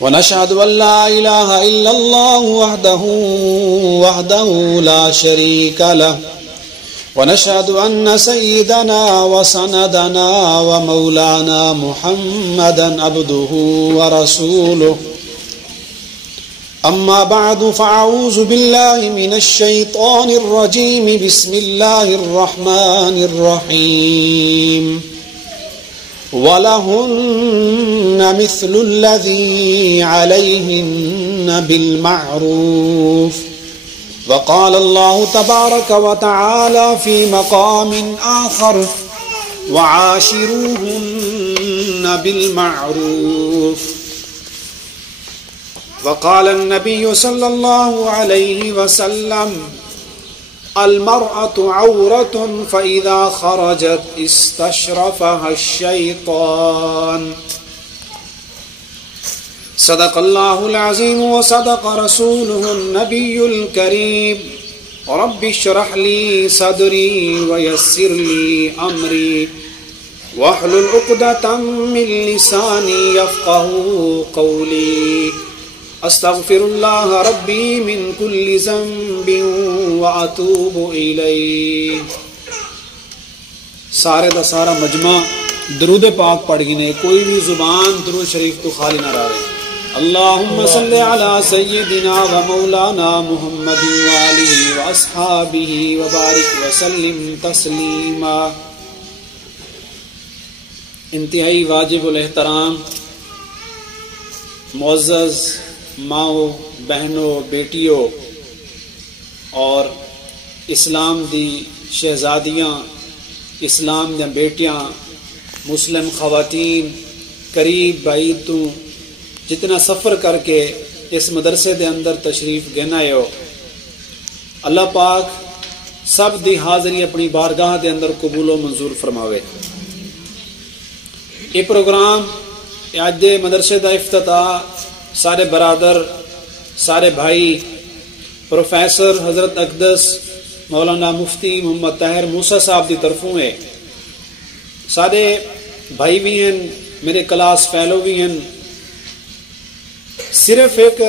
ونشهد أن لا إله إلا الله وحده لا شريك له ونشهد أن سيدنا وسندنا ومولانا محمدا عبده ورسوله أما بعد فأعوذ بالله من الشيطان الرجيم بسم الله الرحمن الرحيم ولهن مثل الذي عليهن بالمعروف وقال الله تبارك وتعالى في مقام آخر وعاشروهن بالمعروف وقال النبي صلى الله عليه وسلم المرأة عورة فإذا خرجت استشرفها الشيطان صدق الله العظيم وصدق رسوله النبي الكريم رب اشرح لي صدري ويسر لي أمري واحلل عقدة من لساني يفقهوا قولي استغفر الله ربي من كل ذنب واتوب الیہ. سارے دا سارا مجمع درود پاک پڑھ گنے، کوئی بھی زبان درود شریف تو خالی نہ رہے. اللہم صلی علی سیدنا و مولانا محمد وآلہ واصحابہ وبارک وسلم تسلیما. انتہائی واجب الاحترام معزز ماؤں، بہنوں، بیٹیوں اور اسلام دی شہزادیاں، اسلام دیا بیٹیاں، مسلم خواتین، قریب بعید تو جتنا سفر کر کے اس مدرسے دے اندر تشریف گہنائے ہو، اللہ پاک سب دی حاضری اپنی بارگاہ دے اندر قبول و منظور فرماوے. یہ پروگرام آج دے مدرسے دا افتتاح سارے برادر، سارے بھائی، پروفیسر حضرت اقدس مولانا مفتی محمد طاہر موسیٰ صاحب دی طرفوں ہے. سارے بھائی بھی ہیں، میرے کلاس فیلو بھی ہیں. صرف ایک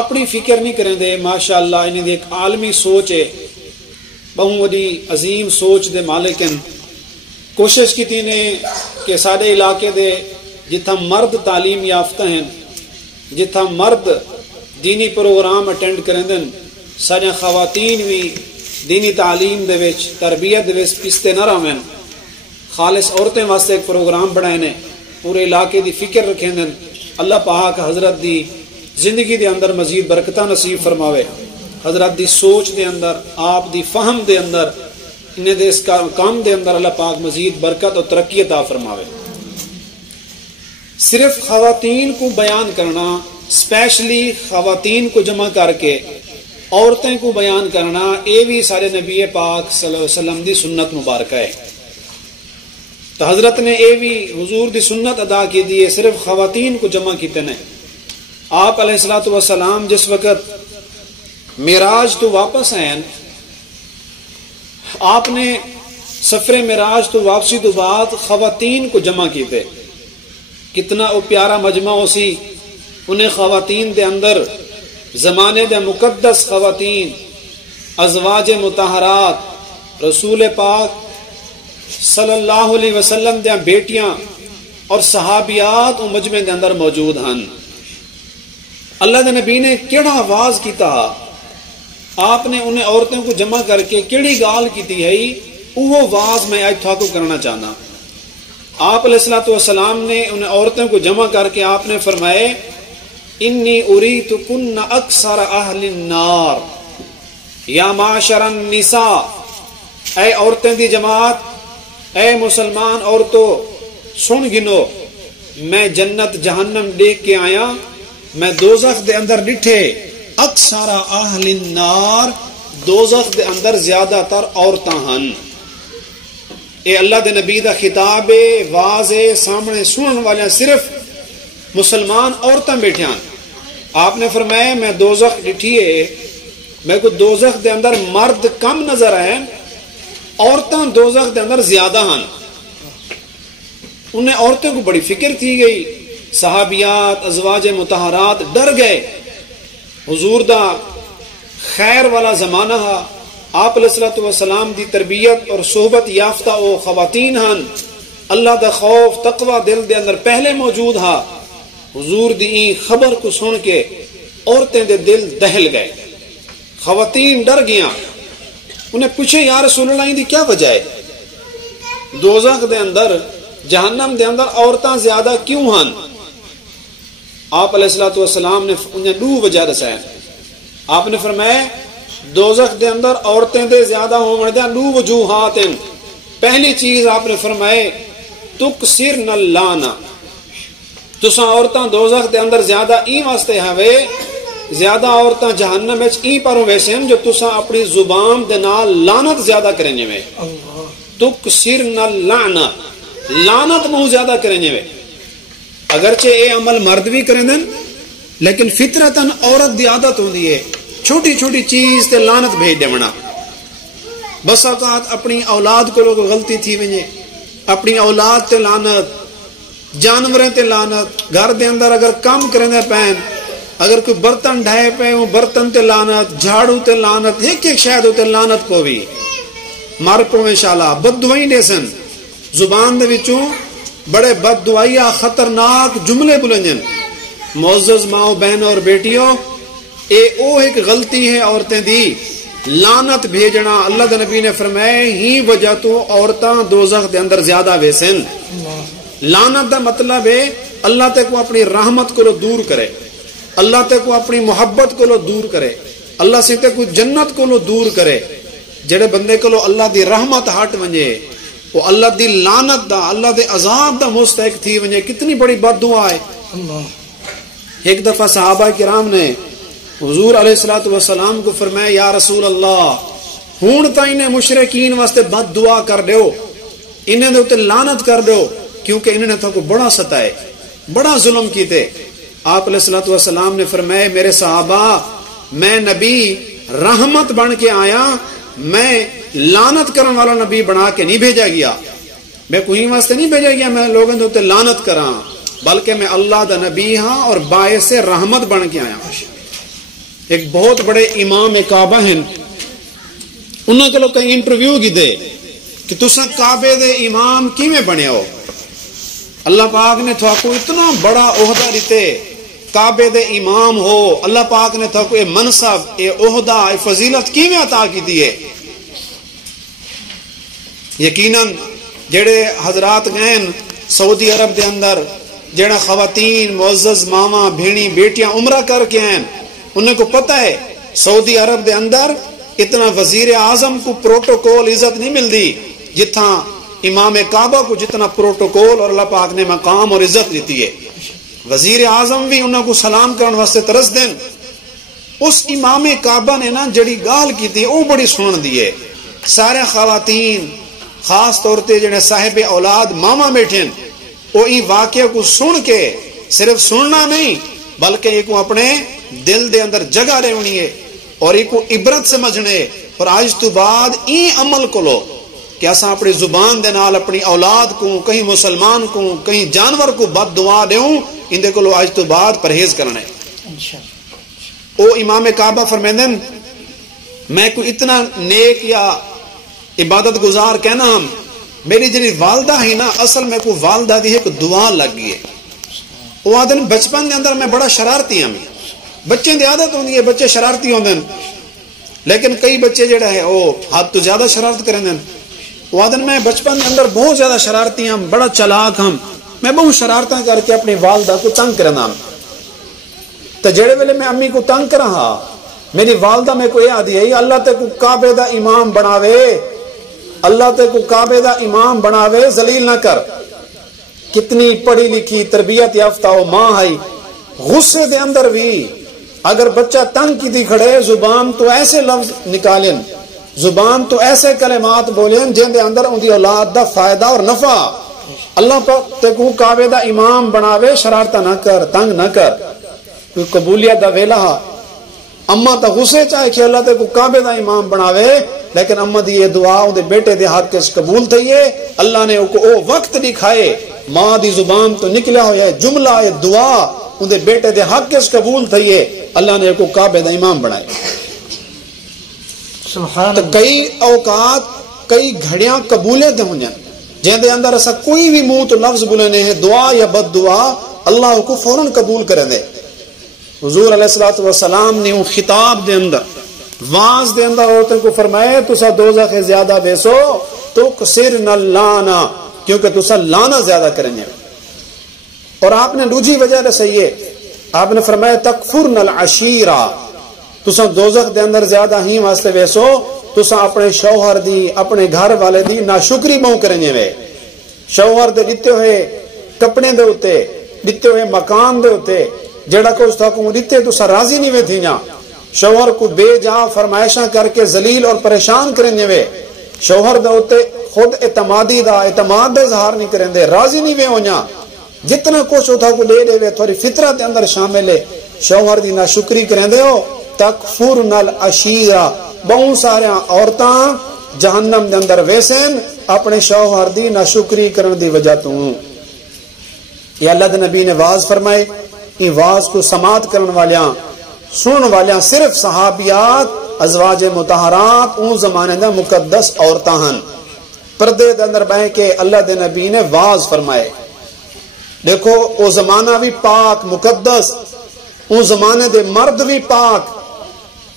اپنی فکر نہیں کریں دے، ماشاءاللہ انہیں دی ایک عالمی سوچ ہے، بہت بڑی عظیم سوچ دے مالک ہیں. کوشش کی تھی نے کہ سارے علاقے دے جتھا مرد تعلیم یافتہ ہیں، جتھا مرد دینی پروگرام اٹینڈ کریں دن، سارے خواتین بھی دینی تعلیم دے وچ تربیت دے وچ پستے نہ رہن. خالص عورتیں واسطے ایک پروگرام بڑھائے نے، پورے علاقے دی فکر رکھیں دن. اللہ پاک حضرت دی زندگی دے اندر مزید برکتہ نصیب فرماوے، حضرت دی سوچ دے اندر، آپ دی فہم دے اندر، انہیں دے اس کام دے اندر اللہ پاک مزید برکت اور ترقی عطا فرماوے. صرف خواتین کو بیان کرنا، اسپیشلی خواتین کو جمع کر کے عورتیں کو بیان کرنا، یہ بھی سارے نبی پاک صلی اللہ علیہ وسلم دی سنت مبارکہ ہے. تو حضرت نے یہ بھی حضور دی سنت ادا کی دی ہے، صرف خواتین کو جمع کیتے ہیں. آپ علیہ الصلوۃ والسلام جس وقت معراج تو واپس آئے، آپ نے سفر معراج تو واپسی تو بعد خواتین کو جمع کیتے. کتنا او پیارا مجمع ہو سی. انہیں خواتین دے اندر زمانے دے مقدس خواتین، ازواج مطہرات، رسول پاک صلی اللہ علیہ وسلم دے بیٹیاں اور صحابیات او مجمع دے اندر موجود ہیں. اللہ دے نبی نے کیڑا آواز کیتا، آپ نے انہیں عورتوں کو جمع کر کے کیڑی گال کیتی ہے، وہ آواز میں آج تھا کو کرنا چاہنا. آپ علیہ الصلوۃ والسلام نے ان عورتوں کو جمع کر کے آپ نے فرمائے انی اریتکن اکثر اہل النار یا معاشر النساء. اے عورتیں دی جماعت، اے مسلمان عورتوں سن گنو، میں جنت جہنم دیکھ کے آیا، میں دوزخ دے اندر ڈٹھے اکثر اہل النار، دوزخ دے اندر زیادہ تر عورتاں ہن. اے اللہ دے نبی دا خطاب واضح سامنے سنن والے صرف مسلمان عورتاں بیٹھیاں. آپ نے فرمایا میں دوزخ ڈٹھی ہے، میں کو دوزخ دے اندر مرد کم نظر آئے، عورتاں دوزخ دے اندر زیادہ ہیں. انہیں عورتوں کو بڑی فکر تھی گئی، صحابیات ازواج مطہرات ڈر گئے. حضور دا خیر والا زمانہ ہا. آپ علیہ الصلوۃ والسلام دی تربیت اور صحبت یافتہ او خواتین ہن. اللہ دا خوف تقوی دل دے اندر پہلے موجود ہا. حضور دی خبر کو سن کے عورتیں دے دل دہل گئے. خواتین ڈر گیاں. انہیں پوچھے یا رسول اللہ دی کیا وجہ ہے؟ دوزخ دے اندر جہنم دے اندر عورتاں زیادہ کیوں ہن؟ آپ علیہ الصلوۃ والسلام نے انہیں دو وجہ دسایا. آپ نے فرمایا دوزخ دے اندر عورتیں دے زیادہ ہون دے دو وجوہات ہیں. پہلی چیز آپ نے فرمائے تکسرن اللانا. تساں عورتاں دوزخ دے اندر زیادہ ای واسطے ہوے زیادہ عورتاں جہنم وچ ای پر ویسے ہیں جو تساں اپنی زبان دے نال لعنت زیادہ کریں جویں. تکسرن اللانا لعنت منہ زیادہ کریں جویں. اگرچہ اے عمل مرد بھی کریں دن لیکن فطرتاً عورت دی عادت ہوندی ہے چھوٹی چھوٹی چیز تے لعنت بھیج دیونا. بس اوقات اپنی اولاد کو لوگ غلطی تھی ونجے اپنی اولاد تے لعنت, جانوریں تے لعنت, گھر دے اندر اگر کام کریں دے پین اگر کوئی برتن ڈھائے پے وہ برتن تے لعنت, جھاڑو تے لعنت, ایک ایک شاید ہوتے لعنت کو بھی مار پو انشاءاللہ. بد دعائی دے سن زبان دے وچوں بڑے بد دعائیہ خطرناک جملے بلنجن. معزز ماں بہنوں اور بیٹیوں اے او ایک غلطی ہے عورتیں دی لعنت بھیجنا. اللہ دے نبی نے فرمایا ہی وجہ تو عورتاں دوزخ دے اندر زیادہ ویسن. لعنت دا مطلب ہے اللہ تے کو اپنی رحمت کو دور کرے, اللہ تے کو اپنی محبت کو دور کرے, اللہ سے تے کو جنت کو دور کرے. جڑے بندے کو اللہ دی رحمت ہٹ ونجے وہ اللہ دی لعنت دا اللہ دے عذاب دا مستحق تھی ونجے. کتنی بڑی بد دعا ہے. ایک دفعہ صحابہ کرام نے حضور علیہ الصلوۃ والسلام کو فرمایا یا رسول اللہ ہون تا انہیں مشرکین واسطے بد دعا کر دیو, انہیں دے اوتے لعنت کر دیو کیونکہ انہوں نے تو کو بڑا ستائے بڑا ظلم کیتے. آپ علیہ الصلوۃ والسلام نے فرمایا میرے صحابہ میں نبی رحمت بن کے آیا, میں لعنت کرن والا نبی بنا کے نہیں بھیجا گیا. میں کوئی واسطے نہیں بھیجا گیا میں لوگوں دے اوتے لعنت کراں بلکہ میں اللہ دا نبی ہاں اور باعث رحمت بن کے آیا. ایک بہت بڑے امام کعبہ ہیں انہوں کو کہیں انٹرویو کی دے کہ تساں کعبے دے امام کیویں بنے ہو. اللہ پاک نے تھاکو اتنا بڑا عہدہ دیتے کعبے دے امام ہو, اللہ پاک نے تھاکو اے منصب اے عہدہ اے فضیلت کیویں عطا کی دیے. یقیناً جڑے حضرات گئے سعودی عرب دے اندر جڑا خواتین معزز ماما بھینی بیٹیاں عمرہ کر کے ہیں انہیں کو پتہ ہے سعودی عرب دے اندر اتنا وزیر اعظم کو پروٹوکول عزت نہیں ملتی جتنا امام کعبہ کو جتنا پروٹوکول اور اللہ پاک نے مقام اور عزت دیتی ہے. وزیر اعظم بھی انہوں کو سلام کرنے واسطے ترس دیں. اس امام کعبہ نے نا جڑی گال کی تھی وہ بڑی سن دیے. سارے خواتین خاص طور تے جڑے صاحب اولاد ماما بیٹھے وہ این واقعہ کو سن کے صرف سننا نہیں بلکہ ایک اپنے دل دے اندر جگہ رہنی ہے اور ایک عبرت سمجھنے اور آج تو بعد این عمل کو لو کہ اساں اپنی زبان دے نال اپنی اولاد کو کہیں مسلمان کو کہیں جانور کو بد دعا دیوں ان دے کو لو آج تو بعد پرہیز کرنا ہے. او امام کعبہ فرمیندن میں کوئی اتنا نیک یا عبادت گزار کہنا ہم میری جڑی والدہ ہی نا اصل میں کو والدہ دی ہے کو دعا لگ گئی ہے. وہ آدن بچپن دے اندر میں بڑا شرارتی ہوں بچے دی عادت ہوندی ہے بچے شرارتی ہوندے لیکن کئی بچے جڑا ہے وہ حد تو زیادہ شرارت کریں دیں. وہ آدن میں بچپن دے اندر بہت زیادہ شرارتی ہوں بڑا چلاک ہم میں بہت شرارتاں کر کے اپنی والدہ کو تنگ کرنا تو جڑے ویلے میں امی کو تنگ کرا ہاں میری والدہ میں کو یہ آدھی ہے اللہ تے کو کعبے دا امام بناوے اللہ تے کو کعبے دا امام بناوے ذلیل نہ کر. کتنی پڑھی لکھی تربیت یافتہ ہو ماں ہے غصے دے اندر بھی اگر بچہ تنگ کی دی کھڑے زبان تو ایسے لفظ نکالیں زبان تو ایسے کلمات بولیں جن دے اندر ان دی اولاد دا فائدہ اور نفع. اللہ تے کو کعبے دا امام بناوے شرارتہ نہ کر تنگ نہ کر. کوئی قبولیت دا ویلا اما تا غصے چاہے کہ اللہ تے کو کعبے دا امام بناوے لیکن اما دی یہ دعا دے بیٹے دے ہاتھ کے قبول تھئیے. اللہ نے او وقت دکھائے ماں دی زبان تو نکلا ہویا جملہ دعا اندے بیٹے دے حق کس قبول تھئیے اللہ نے کو کعبے دا امام بنائے. تو کئی اوقات کئی گھڑیاں قبولے دے ہوں جن دے اندر ایسا کوئی بھی منہ تو لفظ بولنے ہے دعا یا بد دعا اللہ کو فوراً قبول کرے دے. حضور علیہ السلام نے خطاب دے اندر واز دے اندر عورتوں کو فرمائے تسا دوزخ زیادہ بیسو تو کسر نہ لانا کیونکہ تسا لانا زیادہ کریں گے. اور آپ نے دوسری وجہ سے صحیح ہے آپ نے فرمایا تکفرن العشیرہ تسا دوزخ دے اندر زیادہ ہی واسطے بیسو تسا اپنے شوہر دی اپنے گھر والے دی ناشکری بہوں کریں گے. شوہر دے دیتے ہوئے کپڑے دے ہوتے دیتے ہوئے مکان دے ہوتے جڑا کو اس کو دیتے تسا راضی نہیں وے تھی نا شوہر کو بے جا فرمائشاں کر کے ذلیل اور پریشان کریں گے. شوہر دے ہوتے خود اعتمادی دا اعتماد دا اظہار نہیں کریں دے راضی نہیں وے ہونا جتنا کچھ ہوتا کو لے لے وے تھوڑی فطرت اندر شامل ہے شوہر دی ناشکری کریں دے ہو تکفرن العشیرہ بہت سارے عورتاں جہنم دے اندر ویسن اپنے شوہر دی ناشکری کرن دی وجہ تو. یہ اللہ دے نبی نے واز فرمائے یہ واز کو سماعت کرن والیاں سنن والیاں صرف صحابیات ازواج مطہرات اون زمانے دا مقدس عورتاں ہن پردے دے اندر بہ کے اللہ دے نبی نے واز فرمائے. دیکھو او زمانہ بھی پاک مقدس اون زمانے دے مرد بھی پاک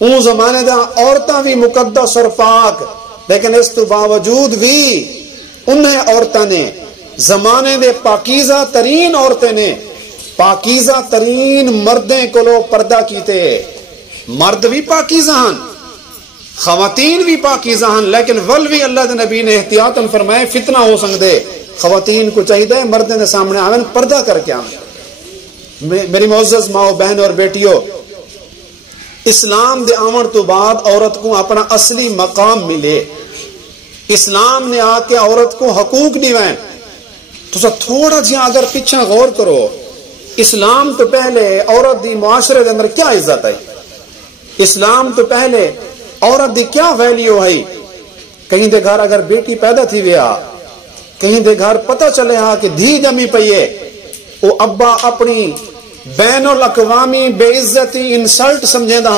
اون زمانے دا عورتاں بھی مقدس اور پاک لیکن اس تو باوجود بھی انہیں عورتوں نے زمانے دے پاکیزہ ترین عورتیں نے پاکیزہ ترین مردیں کو لو پردہ کیتے. مرد بھی پاکیزہ ہن خواتین بھی پاکیزہ ہن لیکن ول بھی اللہ دے نبی نے احتیاطاً فرمائے فتنہ ہو سکتے خواتین کو چاہیے مردیں دے سامنے آون پردہ کر کے آون. میری معزز ماں بہن اور بیٹیوں اسلام دے آمن تو بعد عورت کو اپنا اصلی مقام ملے. اسلام نے آ کے عورت کو حقوق دیوائیں تو تھوڑا جہاں اگر پیچھے غور کرو اسلام تو پہلے عورت دی معاشرے دے اندر کیا عزت ہے اسلام تو پہلے عورت دی کیا ویلیو ہے. کہیں دے گھر اگر بیٹی پیدا تھی ویا کہیں دے گھر پتہ چلے ہاں کہ دھی جمی پئیے وہ ابا اپنی بین الاقوامی بے عزتی انسلٹ سمجھے دا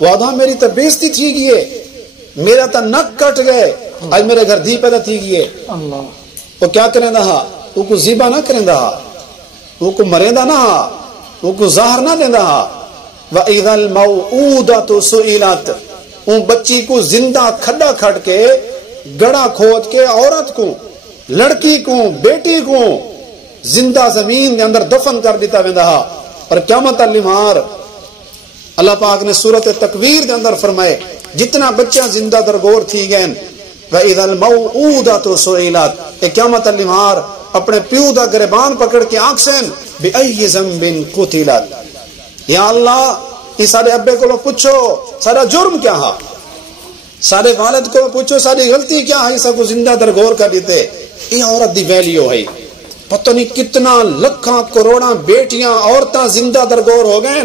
وہ آدھا میری تو بےزتی تھی گئے میرا تو نک کٹ گئے آج میرے گھر دھی پیدا تھی گئے وہ کیا کریں دا وہ کو زیبا نہ کریں دا وہ کو مریں دا نہ وہ کو ظاہر نہ دیں دا. وَإِذَا الْمَوْعُودَةُ سُئِلَتْ ان بچی کو زندہ کھڈا کھڈ کے گڑا کھود کے عورت کو لڑکی کو بیٹی کو زندہ زمین دے اندر دفن کر دیتا ویندا. اور قیامت المار اللہ پاک نے سورۃ تکویر دے اندر فرمائے جتنا بچہ زندہ درگور تھی گئے وَإِذَا الْمَوْعُودَةُ سُئِلَتْ اے قیامت المار اپنے پیو دا گریبان پکڑ کے آنکھیں بِأَيِّ ذَنبٍ قُتِلَتْ یا اللہ یہ سارے ابے کو پوچھو سارا جرم کیا ہے سارے والد کو پوچھو ساری غلطی کیا ہے سب کو زندہ درگور کر دیتے. یہ عورت دی ویلیو ہے پتہ نہیں کتنا لکھاں کروڑاں بیٹیاں عورتاں زندہ درگور ہو گئے.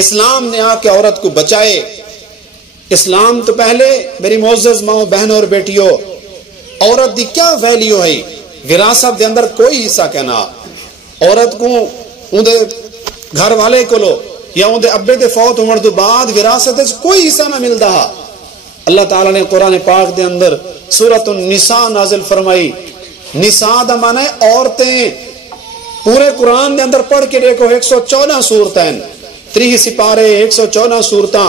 اسلام نے آ کے عورت کو بچائے. اسلام تو پہلے میری معزز ماں بہنوں اور بیٹیوں عورت دی کیا ویلیو ہے وراثت دے اندر کوئی حصہ کہنا عورت کو اندے گھر والے کو لو یا اندے ابے دے فوت ہونے تو بعد وراثت کوئی حصہ نہ ملتا. اللہ تعالیٰ نے قرآن پاک دے اندر سورۃ النساء نازل فرمائی. نساء دا معنی ہے عورتیں. پورے قرآن دے اندر پڑھ کے دیکھو 114 سورتیں 30 سپارے 114 سورتاں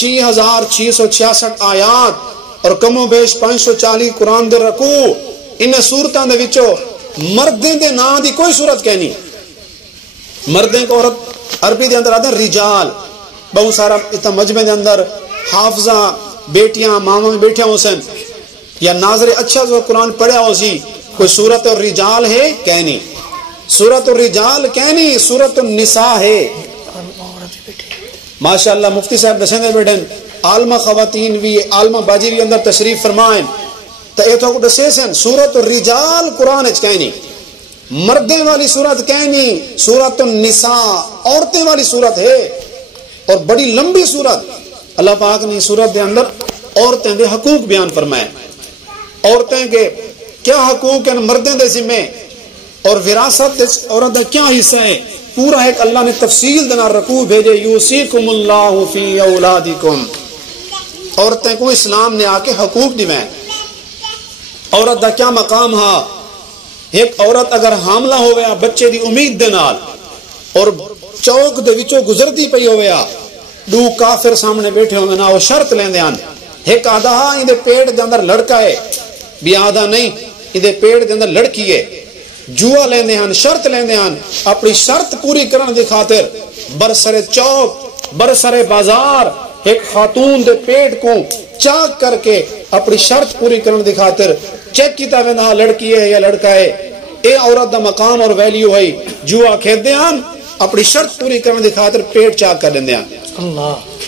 6666 آیات اور کم و بیش 540 قرآن دے رکوع. ان سورتاں دے وچوں مردیں دے نام دی کوئی صورت کہنی. مردیں کو عورت عربی دے اندر آدھا رجال بہت سارا اتنا مجمع دے اندر حافظہ بیٹیاں ماما میں بیٹھے ہو سن یا ناظر اچھا جو قرآن پڑھا ہو سی کوئی سورت الرجال ہے کہنی سورت الرجال کہنی سورت النساء ہے. ماشاءاللہ مفتی صاحب دسیں دے بیٹھیں عالمہ خواتین بھی عالمہ باجی بھی اندر تشریف فرمائیں تو اے تو دسے سن سورت الرجال قرآن اچ کہنی مردیں والی صورت کہنی سورت النساء عورتیں والی صورت ہے اور بڑی لمبی صورت. اللہ پاک نے صورت دے اندر عورتیں دے حقوق بیان فرمائے. عورتیں کے کیا حقوق ہیں مردیں دے ذمہ اور وراثت عورت کا کیا حصہ ہے پورا ایک اللہ نے تفصیل دنا رکوع بھیجے یوصیکم اللہ فی اولادکم. عورتیں کو اسلام نے آ کے حقوق دیویں. عورت دا کیا مقام ہا. ایک عورت اگر حاملہ ہویا بچے دی امید دے نال اور چوک دے وچوں گزرتی پئی ہویا دو کافر سامنے بیٹھے ہوئے نا وہ شرط لیندے ہیں ایک آدھا اندے پیٹ دے اندر لڑکا ہے بھی آدھا نہیں اندے پیٹ دے اندر لڑکی ہے جوا لیندے ہیں شرط لیندے ہیں اپنی شرط پوری کرن دی خاطر برسر چوک برسر بازار ایک خاتون دے پیٹ کو چاک کر کے اپنی شرط پوری کرن دی خاطر چیک کیتا ویندا لڑکی ہے یا لڑکا ہے. اے عورت دا مقام اور ویلیو ہے. جوا کھیدے ہیں اپنی شرط پوری کرن دی خاطر پیٹ چاک کر لیندے ہیں.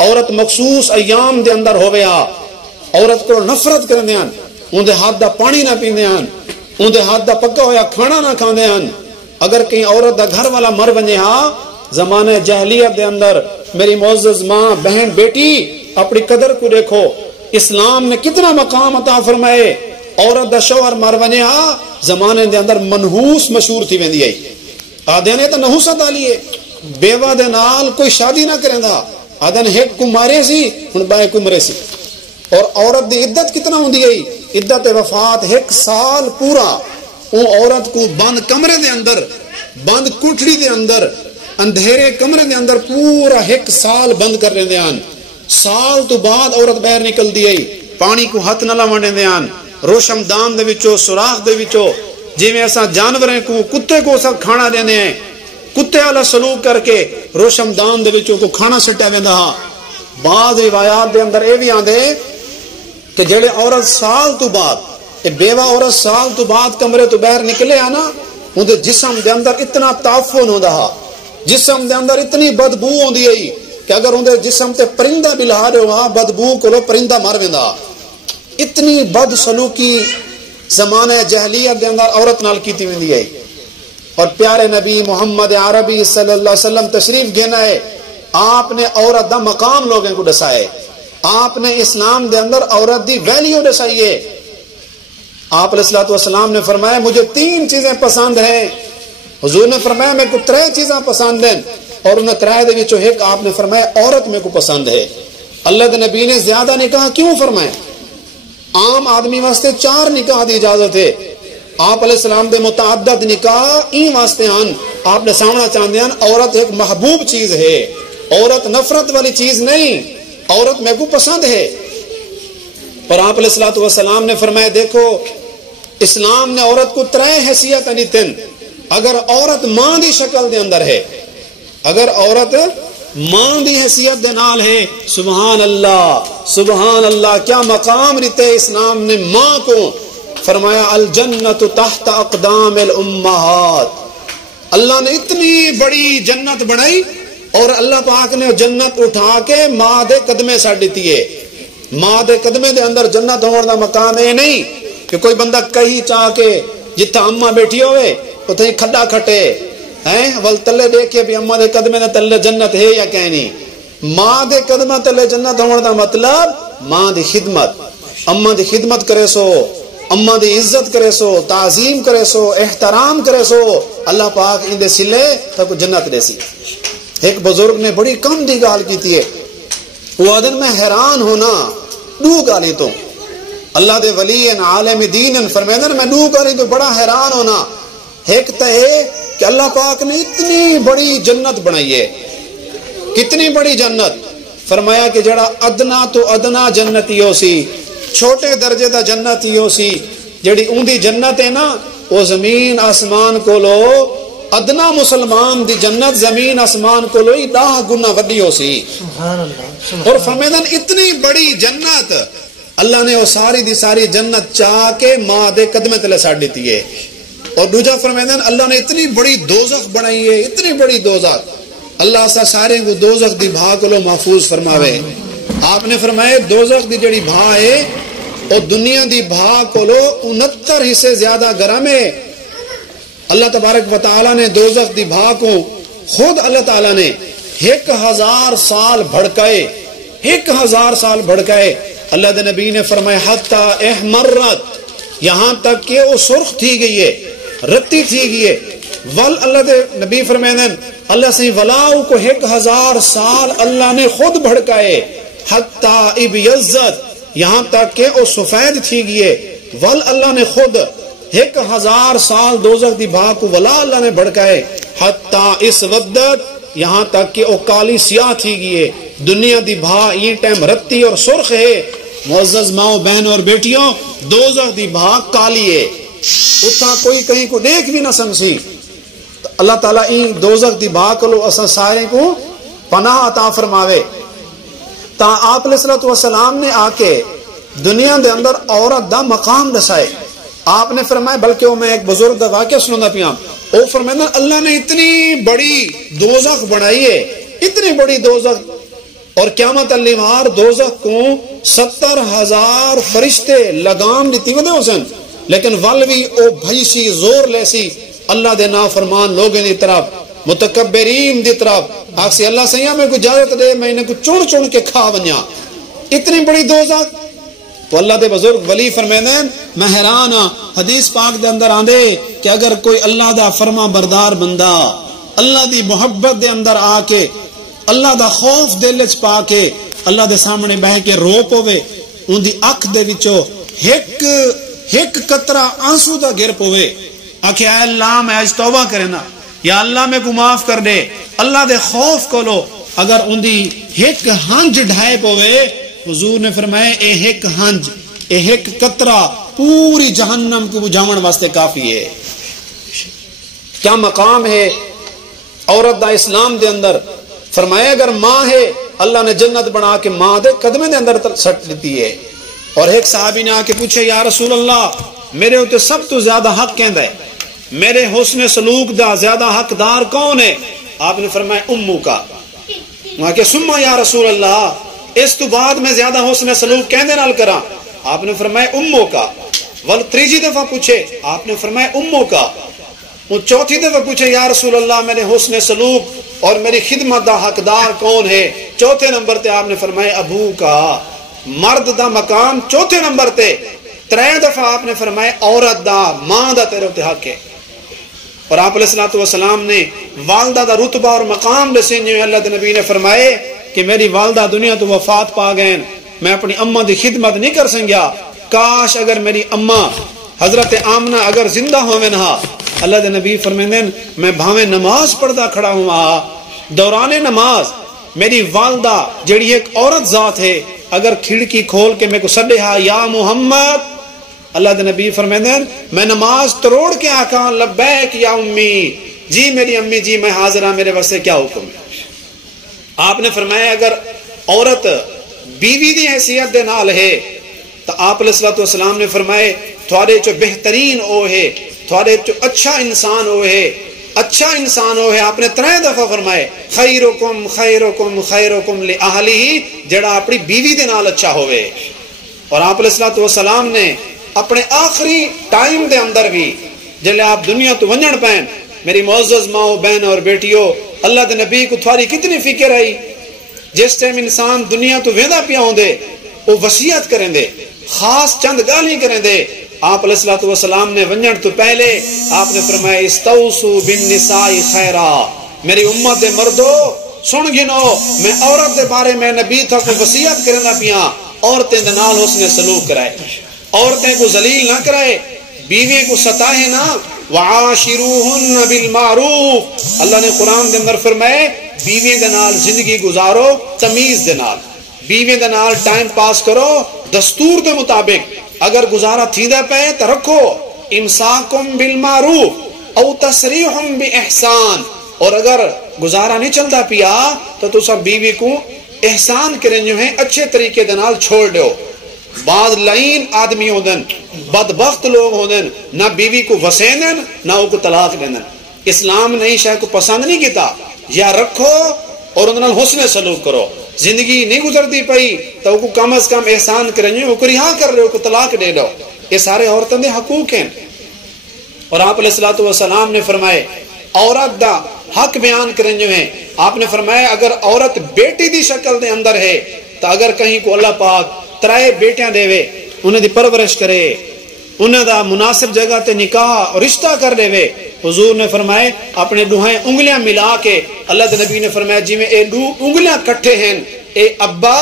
عورت مخصوص ایام دے اندر ہویا عورت کو نفرت کرندے ہیں اون دے ہاتھ دا پانی نہ پیندے ہیں اون دے ہاتھ دا پکا ہویا کھانا نہ کھاندے ہیں. اگر کہیں عورت دا گھر والا مر ونجے ہاں زمانہ جاہلیت دے اندر میری معزز ماں بہن بیٹی اپنی قدر کو دیکھو اسلام نے کتنا مقام عطا فرمائے. عورت دا شوہر مر ونجے ہاں زمانے دے اندر منحوس مشہور تھی ویندی ہے. آدھے نے تو نحوست آلی ہے بیوہ دے نال کوئی شادی نہ کریندا آدھے نے ایک کو مارے سی ہن بائے کو مرے سی. اور عورت دی عدت کتنا ہوندی ہے عدت وفات 1 سال پورا وہ عورت کو بند کمرے دے اندر بند کوٹھڑی دے اندر اندھیرے کمرے دے اندر پورا 1 سال بند کر لیندے ہیں. سال تو بعد عورت باہر نکل دی ہے پانی کو ہاتھ نہ لاون دیندے ہیں روشم دان دے وچوں سوراخ دے وچوں جویں اساں جانوراں کو کتے کو سب کھانا دیندے ہیں کتے والا سلوک کر کے روشم دان دے وچوں کو کھانا سٹیا ویندا. بعض روایات دے اندر اے بھی آندے کہ جڑے عورت سال تو بعد اے بیوہ عورت سال تو بعد کمرے تو باہر نکلے آ نا اون دے جسم دے اندر اتنا تعفن ہوندا ہے جسم دے اندر اتنی بدبو ہوندی ہے کہ اگر اون دے جسم تے پرندہ بھی لہا رہے ہو بدبو کولو پرندہ مر ویندا. اتنی بد سلوکی زمانہ جہلیت دے اندر عورت نال کیتی ویندی ہے. اور پیارے نبی محمد عربی صلی اللہ علیہ وسلم تشریف گھنا ہے آپ نے عورت دا مقام لوگوں کو دسائے آپ نے اسلام دے اندر عورت دی ویلیو دسائی ہے. آپ علیہ الصلوۃ والسلام نے فرمایا مجھے 3 چیزیں پسند ہیں. حضور نے فرمایا میرے کو 3 چیزیں پسند ہیں اور انہیں 3 دے وچوں ایک آپ نے فرمایا عورت میرے کو پسند ہے. اللہ دے نبی نے زیادہ نکاح کیوں فرمایا عام آدمی واسطے 4 نکاح دی اجازت ہے. آپ علیہ السلام دے متعدد نکاح این واسطے ہیں آپ نے سامنا چاہتے ہیں عورت ایک محبوب چیز ہے عورت نفرت والی چیز نہیں عورت میرے کو پسند ہے. اور آپ علیہ الصلوۃ والسلام نے فرمایا دیکھو اسلام نے عورت کو 3 حیثیت دیتن. اگر عورت ماں دی شکل دے اندر ہے اگر عورت ماں دی حیثیت دے نال ہے سبحان اللہ کیا مقام رہتے اسلام نے ماں کو فرمایا الجنت تحت اقدام الامہات. اللہ نے اتنی بڑی جنت بنائی اور اللہ پاک نے جنت اٹھا کے ماں دے قدمے سٹ دیتی ہے. ماں دے قدمے دے اندر جنت ہونے دا مقام ہے نہیں کہ کوئی بندہ کہیں چاہ کے جتھا اماں بیٹھی ہوئے اتھے کھڈا کھٹے ول تلے دیکھے بھی اماں دے قدمے دے تلے جنت ہے یا کہ نہیں. ماں دے قدمے تلے جنت ہونے دا مطلب ماں دی خدمت اماں دی خدمت کرے سو اماں دی عزت کرے سو تعظیم کرے سو احترام کرے سو اللہ پاک ان دے سلے تک جنت دے سی. ایک بزرگ نے بڑی کم دی گال کی ہے وہ دن میں حیران ہونا 2 گالی تو اللہ دے ولی عالم دین فرمیدن میں 2 گالی تو بڑا حیران ہونا. ایک تو ہے کہ اللہ پاک نے اتنی بڑی جنت بنائی ہے کتنی بڑی جنت فرمایا کہ جڑا ادنا تو ادنا جنتی ہو سی چھوٹے درجے دا جنتی ہو سی جڑی اون دی جنت ہے نا وہ زمین آسمان کو لو ادنا مسلمان دی جنت زمین آسمان کو لو 10 گنا وڈی ہو سی. اور فرمیدن اتنی بڑی جنت اللہ نے وہ ساری دی ساری جنت چاہ کے ماں دے قدمے تلے ساڑ دیتی ہے. اور دوجا فرمیدن اللہ نے اتنی بڑی دوزخ بنائی ہے اتنی بڑی دوزخ اللہ سا سارے کو دوزخ دی بھا کو لو محفوظ فرماوے. آپ نے فرمائے دوزخ دی جڑی بھا ہے اور دنیا دی بھا کو لو 69 حصے زیادہ گرم ہے. اللہ تبارک و تعالی نے دوزخ دی بھا کو خود اللہ تعالی نے 1000 سال بھڑکائے 1000 سال بھڑکائے. اللہ دے نبی نے فرمایا حتی احمرت یہاں تک کہ وہ سرخ تھی گئی ہے رتی تھی گئے ول اللہ دے نبی فرمیدن اللہ سے ولاؤ کو 1000 سال اللہ نے خود بھڑکائے حتی اب یزت یہاں تک کہ وہ سفید تھی گئے ول اللہ نے خود 1000 سال دوزخ دی بھا کو ولا اللہ نے بھڑکائے حتی اس ودت یہاں تک کہ وہ کالی سیاہ تھی گئے دنیا دی بھا یہ ٹائم رتی اور سرخ ہے معزز ماؤں بہن اور بیٹیوں دوزخ دی بھا کالی ہے اتنا کوئی کہیں کو دیکھ بھی نہ سمجھی اللہ تعالیٰ این دوزخ دی بھا کلو اسا سارے کو پناہ عطا فرماوے تا آپ علیہ السلام نے آ کے دنیا دے اندر عورت دا مقام دسائے آپ نے فرمایا بلکہ وہ میں ایک بزرگ دا واقعہ سننا پیام وہ فرمایا اللہ نے اتنی بڑی دوزخ بنائی ہے اتنی بڑی دوزخ اور قیامت اللیوار دوزخ کو 70,000 فرشتے لگام دیتی ودے حسن لیکن والوی او بھائیسی زور لیسی اللہ دے نافرمان لوگیں دی طرف متکبرین دی طرف آکسی اللہ سیاں میں کو اجازت دے میں انہیں کو چون چون کے کھا ونیا اتنی بڑی دوزخ تو اللہ دے بزرگ ولی فرمیدن میں حیران حدیث پاک دے اندر آندے کہ اگر کوئی اللہ دا فرما بردار بندہ اللہ دی محبت دے اندر آ کے اللہ دا خوف دل وچ پا کے اللہ دے سامنے بہ کے رو پوے ان دی اکھ دے وچوں ایک قطرہ آنسو دا گر پوے آکھے اے اللہ میں آج توبہ کرنا یا اللہ میں کو معاف کر دے اللہ دے خوف کو لو اگر ان دی ایک ہنج ڈھائے پوے حضور نے فرمایا اے ایک ہنج اے ایک قطرہ پوری جہنم کو بجھاون واسطے کافی ہے کیا مقام ہے عورت دا اسلام دے اندر فرمایا اگر ماں ہے اللہ نے جنت بنا کے ماں دے قدمے دے اندر سٹ دیتی ہے اور ایک صحابی نے آ کے پوچھے یا رسول اللہ میرے ہوتے سب تو زیادہ حق کہندا ہے میرے حسن سلوک دا زیادہ حقدار کون ہے آپ نے فرمایا امو کا وہاں کہ سما یا رسول اللہ اس تو بعد میں زیادہ حسن سلوک کہندے نال کراں آپ نے فرمایا امو کا ول تیجی دفعہ پوچھے آپ نے فرمایا امو کا وہ چوتھی دفعہ پوچھے یا رسول اللہ میرے حسن سلوک اور میری خدمت دا حقدار کون ہے چوتھے نمبر تے آپ نے فرمایا ابو کا مرد دا مقام چوتھے نمبر تے ترے دفعہ آپ نے فرمایا عورت دا ماں دا تیرے تے حق ہے اور آپ علیہ السلام نے والدہ دا رتبہ اور مقام دسیں جو اللہ دے نبی نے فرمائے کہ میری والدہ دنیا تو وفات پا گئے میں اپنی اماں دی خدمت نہیں کر سنگیا کاش اگر میری اماں حضرت آمنہ اگر زندہ ہوئے نہا اللہ دے نبی فرمیندن میں بھاویں نماز پڑھدا کھڑا ہوں دوران نماز میری والدہ جڑی ایک عورت ذات ہے اگر کھڑکی کھول کے میں کو سڈے ہا یا محمد اللہ دے نبی فرمیندن میں نماز تروڑ کے آکھاں لبیک یا امی جی میری امی جی میں حاضر ہاں میرے واسطے کیا حکم ہے آپ نے فرمایا اگر عورت بیوی دی حیثیت دے نال ہے تو آپ علیہ السلام نے فرمائے تھوڑے چو بہترین او ہے تھوڑے چو اچھا انسان او ہے اچھا انسان ہو ہے آپ نے 3 دفعہ فرمائے خیرکم خیرکم خیرکم لأہلہ جڑا اپنی بیوی دے نال اچھا ہوئے اور آپ علیہ السلام نے اپنے آخری ٹائم دے اندر بھی جلے آپ دنیا تو ونجن پین میری معزز ماں بہن اور بیٹیوں اللہ دے نبی کو تھوڑی کتنی فکر آئی جس ٹائم انسان دنیا تو ویندہ پیا ہوں دے وہ وصیت کریں دے خاص چند گالی کریں دے آپ علیہ السلام نے ونجن تو پہلے آپ نے فرمایا استوصوا بالنساء خیرا میری امت دے مردو سن گنو میں عورت دے بارے میں نبی تھا کو وصیت کرنا پیا عورتیں دے نال حسن سلوک کرائے عورتیں کو ذلیل نہ کرائے بیوی کو ستائے نہ وعاشروہن بالمعروف اللہ نے قرآن دے اندر فرمائے بیوی دے نال زندگی گزارو تمیز دے نال بیوی دے نال ٹائم پاس کرو دستور دے مطابق اگر گزارا تھیندہ پہ تو رکھو امساکم بالمعروف او تسریحم باحسان اور اگر گزارا نہیں چلتا پیا تو سب بیوی کو احسان کریں جو ہیں اچھے طریقے دنال چھوڑ دو بعض لعین آدمی ہوندن بدبخت لوگ ہوندن نہ بیوی کو وسینن نہ ان کو طلاق دیندن اسلام نے شاہ کو پسند نہیں کیتا یا رکھو اور انہوں حسن سلوک کرو زندگی نہیں گزرتی پئی تو کو کم از کم احسان کریں جو کو رہا کر رہے ہو کو طلاق دے دو یہ سارے عورتوں دے حقوق ہیں اور آپ علیہ السلام نے فرمائے عورت دا حق بیان کریں جو ہیں آپ نے فرمایا اگر عورت بیٹی دی شکل دے اندر ہے تو اگر کہیں کو اللہ پاک 3 بیٹیاں دے وے انہیں دی پرورش کرے انہوں دا مناسب جگہ تے نکاح اور رشتہ کر لے وے. حضور نے فرمائے اپنے دوہیں انگلیاں ملا کے, اللہ دے نبی نے فرمایا جی میں اے دو انگلیاں کٹھے ہیں, اے ابا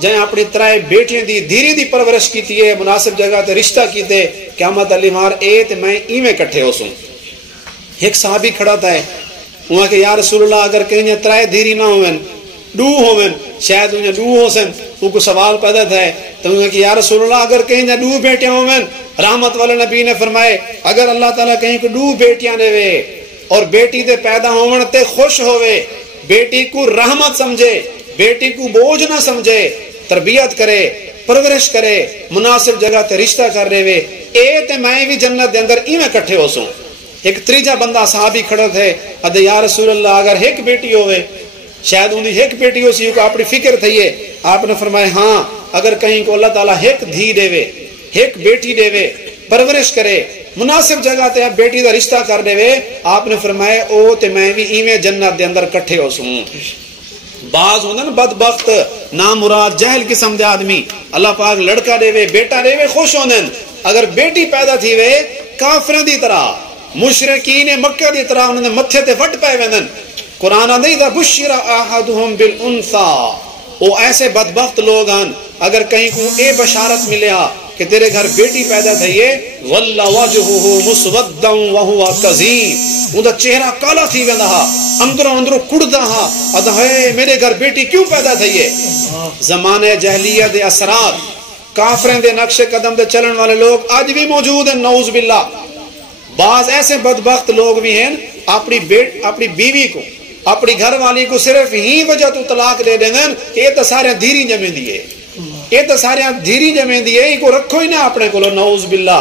جائیں اپنی ترائے بیٹیاں دی دھیری دی پرورش کیتی ہے, مناسب جگہ تے رشتہ کیتے, قیامت علی مار اے تے میں ایویں کٹھے ہو سوں. ایک صحابی کھڑا تھا ہے, وہاں کہ یا رسول اللہ اگر کہیں ترائے دھیری نہ ہوئن دو ہوئن, شاید انہیں دو ہو سن, وہ کو سوال پیدا تھا ہے تو انہیں کہ یا رسول اللہ اگر کہیں دو بیٹیاں ہوئن, رحمت والے نبی نے فرمائے اگر اللہ تعالیٰ کہیں کہ دو بیٹیاں دے وے اور بیٹی دے پیدا ہونے تے خوش ہوئے, بیٹی کو رحمت سمجھے, بیٹی کو بوجھ نہ سمجھے, تربیت کرے, پرورش کرے, مناسب جگہ تے رشتہ کر رہے وے, اے تے میں بھی جنت دے اندر ایویں کٹھے ہو سوں. ایک تریجا بندہ صحابی کھڑا تھے, ادھے یا رسول اللہ اگر ایک بیٹی ہوئے, شاید انہیں ایک بیٹی ہو سی کو اپنی فکر تھی ہے, آپ نے فرمایا ہاں اگر کہیں کو اللہ تعالیٰ ایک دھی دے وے, ایک بیٹی دے وے, پرورش کرے, مناسب جگہ تے آپ بیٹی دا رشتہ کر دے وے, آپ نے فرمایا او تے میں بھی ایویں جنت دے اندر کٹھے ہو سوں. بعض ہوندے نا بدبخت نامراد جہل قسم دے آدمی, اللہ پاک لڑکا دے وے, بیٹا دے وے, خوش ہوندے, اگر بیٹی پیدا تھی وے کافروں دی طرح, مشرکین مکہ دی طرح انہوں نے متھے تے وٹ پائے ویندن. قرآن نہیں تھا بشر احدہم بالانثى, وہ ایسے بدبخت لوگ ہیں اگر کہیں کو اے بشارت ملیا کہ تیرے گھر بیٹی پیدا تھی ہے, واللہ وجہہ مسودا وہو کظیم, ان دا چہرہ کالا تھی ویندا ہا, اندروں اندروں کڑدا ہا, ادا ہے میرے گھر بیٹی کیوں پیدا تھی ہے. زمانے جاہلیت دے اثرات, کافریں دے نقش قدم دے چلن والے لوگ آج بھی موجود ہیں نعوذ باللہ. بعض ایسے بدبخت لوگ بھی ہیں اپنی بیوی کو, اپنی گھر والی کو صرف ہی وجہ تو طلاق دے دیں کہ یہ تو سارے دھیری جمیں دیئے, یہ تو سارے دھیری جمیں دیئے, یہ کو رکھو ہی نہ اپنے کو, نعوذ باللہ.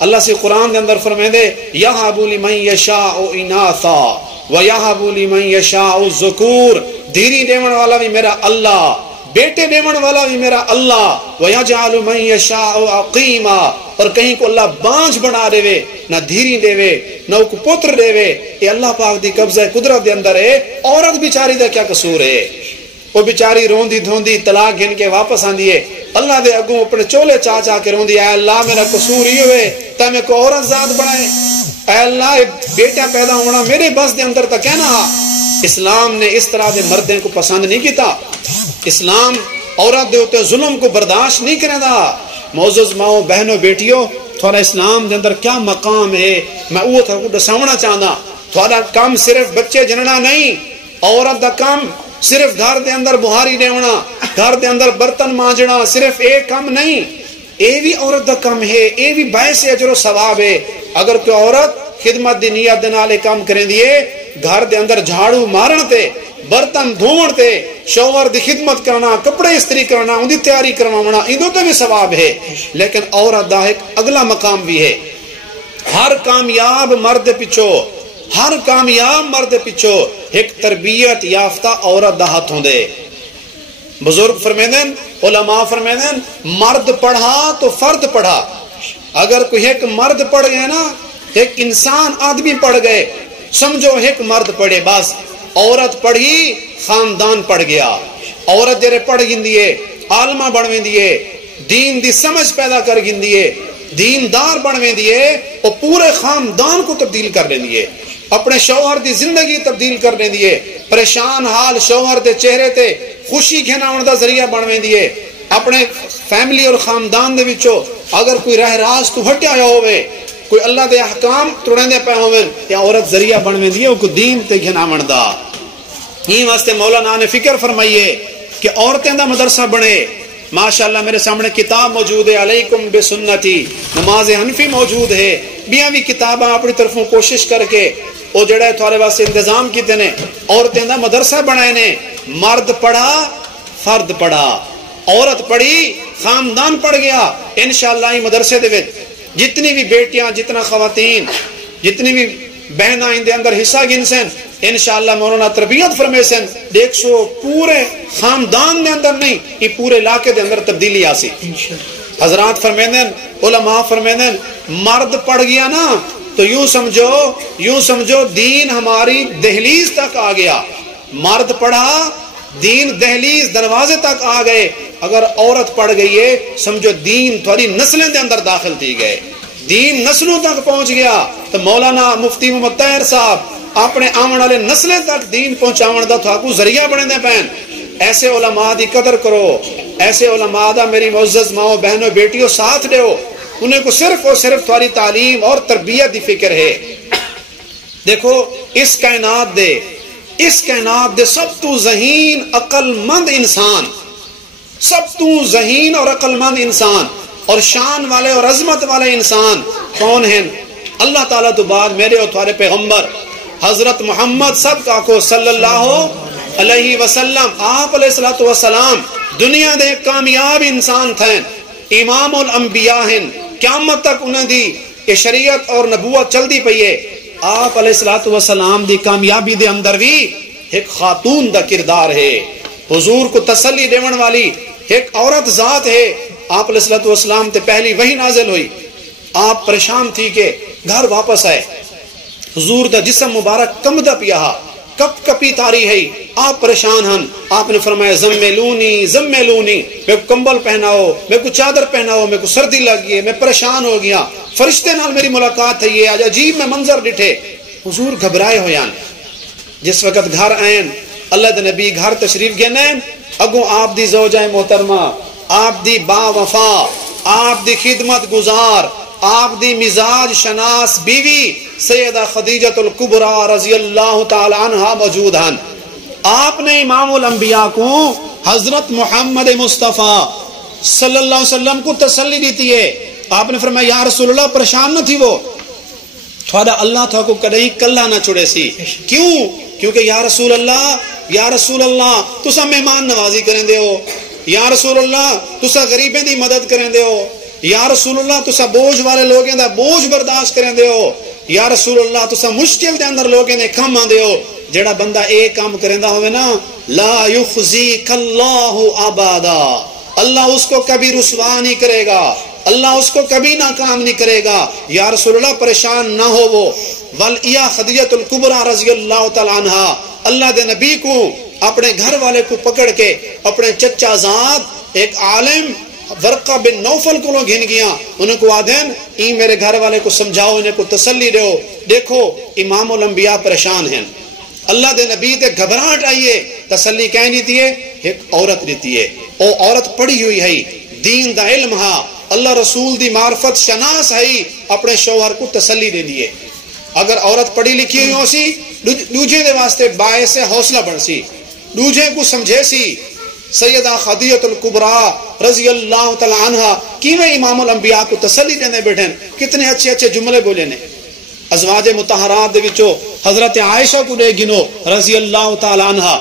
اللہ سے قرآن دے اندر فرمائے دے یَهَبُ لِمَن يَشَاءُ إِنَاثًا وَيَهَبُ لِمَن يَشَاءُ الذُّكُورَ, دھیری دیون والا بھی میرا اللہ, بیٹے دیون والا بھی میرا اللہ, وَيَجْعَلُ مَن يَشَاءُ عَقِيمًا, اور کہیں کو اللہ بانج بنا دے وے, نہ دھیری دے وے نہ کو پتر دے وے, یہ اللہ پاک دی قبضہ قدرت دے اندر ہے. عورت بیچاری دا کیا قصور ہے, وہ بیچاری روندی دھوندی طلاق گھن کے واپس آندی ہے, اللہ دے اگوں اپنے چولے چاچا کے روندی, اے اللہ میرا قصور ہی ہوئے تا میں کو عورت ذات بنائے, اے اللہ بیٹا پیدا ہونا میرے بس دے اندر تا کہنا. اسلام نے اس طرح دے مردیں کو پسند نہیں کیتا, اسلام عورت دے ہوتے ظلم کو برداشت نہیں کرے دا. معزز ماؤں بہنوں بیٹیوں, تھوڑا اسلام دے اندر کیا مقام ہے میں وہ تھا کو دساونا چاہنا. تھوڑا کام صرف بچے جننا نہیں, عورت دا کام صرف گھر دے اندر بہاری دیونا, گھر دے اندر برتن مانجنا صرف ایک کام نہیں, اے بھی عورت دا کام ہے, اے بھی باعث اجر و ثواب ہے. اگر کوئی عورت خدمت دی نیت دے نال کام کریں دیے, گھر دے اندر جھاڑو مارن تے, برتن دھوڑ تے, شوہر دی خدمت کرنا, کپڑے استری کرنا, ان دی تیاری کروانا, ان تے بھی ثواب ہے. لیکن عورت دا ایک اگلا مقام بھی ہے. ہر کامیاب مرد پچھو, ہر کامیاب مرد پچھو ایک تربیت یافتہ عورت دا ہاتھ ہوندے. بزرگ فرمیدن, علماء فرمیدن, مرد پڑھا تو فرد پڑھا. اگر کوئی ایک مرد پڑھ گئے نا, ایک انسان آدمی پڑھ گئے, سمجھو ایک مرد پڑھے بس. عورت پڑھی خاندان پڑھ گیا. عورت جرے پڑھ گندیے, عالمہ بڑھویں دیے, دین دی سمجھ پیدا کر گندیے, دیندار بڑھویں دیے, اور پورے خاندان کو تبدیل کر لیں دیے, اپنے شوہر دی زندگی تبدیل کر لیں دیے, پریشان حال شوہر دے چہرے تے خوشی گھناون دا ذریعہ بڑھویں دیے. اپنے فیملی اور خاندان دے وچوں اگر کوئی راہ راست تو ہٹیا ہوئے, کوئی اللہ دے احکام توڑنے پہ ہوئے, یا عورت ذریعہ بڑھویں دیے کو دین تے گھناون دا. ہی واسطے مولانا نے فکر فرمائیے کہ عورتیں دا مدرسہ بنے. ماشاءاللہ میرے سامنے کتاب موجود ہے علیکم بسنتی, نماز حنفی موجود ہے, بیاں بھی کتاباں اپنی طرفوں کوشش کر کے وہ جڑا ہے تھوڑے واسطے انتظام کیتے نے, عورتیں دا مدرسہ بنائے نے. مرد پڑھا فرد پڑھا, عورت پڑھی خاندان پڑھ گیا. انشاءاللہ ہی مدرسے دے وچ جتنی بھی بیٹیاں, جتنا خواتین, جتنی بھی بہناں ان دے اندر حصہ گنسن, انشاءاللہ مولانا تربیت فرمیسن, دیکھ سو پورے خاندان دے اندر نہیں, یہ پورے علاقے دے اندر تبدیلی آسی. حضرات فرمیندن, علماء فرمیندن, مرد پڑھ گیا نا تو یوں سمجھو دین ہماری دہلیز تک آ گیا. مرد پڑھا, دین دہلیز دروازے تک آ گئے. اگر عورت پڑھ گئی ہے, سمجھو دین تھوڑی نسلیں دے اندر داخل تھی گئے, دین نسلوں تک پہنچ گیا تو مولانا مفتی محمد طاہر صاحب اپنے آمن والے نسلیں تک دین پہنچاون دا تھاکو ذریعہ بنے دے پین. ایسے علماء دی قدر کرو, ایسے علماء دا میری معزز ماؤں بہنوں بیٹیوں ساتھ دیو. انہیں کو صرف اور صرف تمہاری تعلیم اور تربیت دی فکر ہے. دیکھو اس کائنات دے سب تو ذہین عقل مند انسان, سب تو ذہین اور عقل مند انسان اور شان والے اور عظمت والے انسان کون ہیں؟ اللہ تعالیٰ تو بعد میرے اور تمہارے پیغمبر حضرت محمد سب کا کو صلی اللہ علیہ وسلم. آپ علیہ السلام دنیا دے کامیاب انسان تھے, امام الانبیاء ہیں. قیامت تک انہوں دی یہ شریعت اور نبوت چل دی پئی ہے. آپ علیہ السلام دی کامیابی دے اندر بھی ایک خاتون دا کردار ہے. حضور کو تسلی دیون والی ایک عورت ذات ہے. آپ علیہ السلام تے پہلی وحی نازل ہوئی, آپ پریشان تھی کہ گھر واپس آئے. حضور دا جسم مبارک کمدا پیا, کپ کپی تاری ہے, آپ پریشان ہن. آپ نے فرمایا زمیلونی زمیلونی, میں کو کمبل پہناؤ, میں کو چادر پہناؤ, میں کو سردی لگی ہے, میں پریشان ہو گیا, فرشتے نال میری ملاقات ہے, آج عجیب میں منظر ڈٹھے. حضور گھبرائے ہویاں. جس وقت گھر آئین اللہ دے نبی گھر تشریف گینین, اگوں آپ دی زوجہ محترمہ, آپ دی با وفا, آپ دی خدمت گزار, آپ دی مزاج شناس بیوی سیدہ خدیجہ الکبریٰ رضی اللہ تعالی عنہ موجود ہیں. آپ نے امام الانبیاء کو حضرت محمد مصطفیٰ صلی اللہ علیہ وسلم کو تسلی دیتی ہے. آپ نے فرمایا یا رسول اللہ پریشان نہ تھی وہ, تھوڑا اللہ تھا کو کدی کلا نہ چھوڑے سی. کیوں؟ کیونکہ یا رسول اللہ تسا مہمان نوازی کریں دے ہو, یا رسول اللہ تسا غریبیں دی مدد کریں دے ہو, یا رسول اللہ تسا بوجھ والے لوگیں دا بوجھ برداشت کریں دے ہو, یا رسول اللہ تسا مشکل دے اندر لوگیں دے کم آن دے ہو. جڑا بندہ ایک کام کریں دا ہوئے نا, لا یخزیک اللہ ابدا, اللہ اس کو کبھی رسوا نہیں کرے گا, اللہ اس کو کبھی ناکام نہیں کرے گا. یا رسول اللہ پریشان نہ ہو وہ. والیا خدیجہ الکبریٰ رضی اللہ تعالی عنہ اللہ دے نبی کو اپنے گھر والے کو پکڑ کے اپنے چچا زاد ایک عالم ورقہ بن نوفل کو لوگ گھن گیا. انہیں کو آدھین ای میرے گھر والے کو سمجھاؤ, انہیں کو تسلی دو. دیکھو امام الانبیاء پریشان ہیں, اللہ دے نبی تے گھبراہٹ آئیے, تسلی کہیں دیتی ہے, ایک عورت دیتی ہے. او عورت پڑھی ہوئی ہے, دین دا علم ہا, اللہ رسول دی معرفت شناس ہے, اپنے شوہر کو تسلی دے دیے. اگر عورت پڑھی لکھی ہوئی ہو سی, دوجے دے واسطے باعث حوصلہ بڑھ سی, دوجے کو سمجھے سی. سیدہ خدیجہ الکبریٰ رضی اللہ تعالی عنہ کیویں امام الانبیاء کو تسلی دینے بیٹھے, کتنے اچھے اچھے جملے بولے نے. ازواج مطہرات دے وچوں حضرت عائشہ کو لے گنو رضی اللہ تعالی عنہ,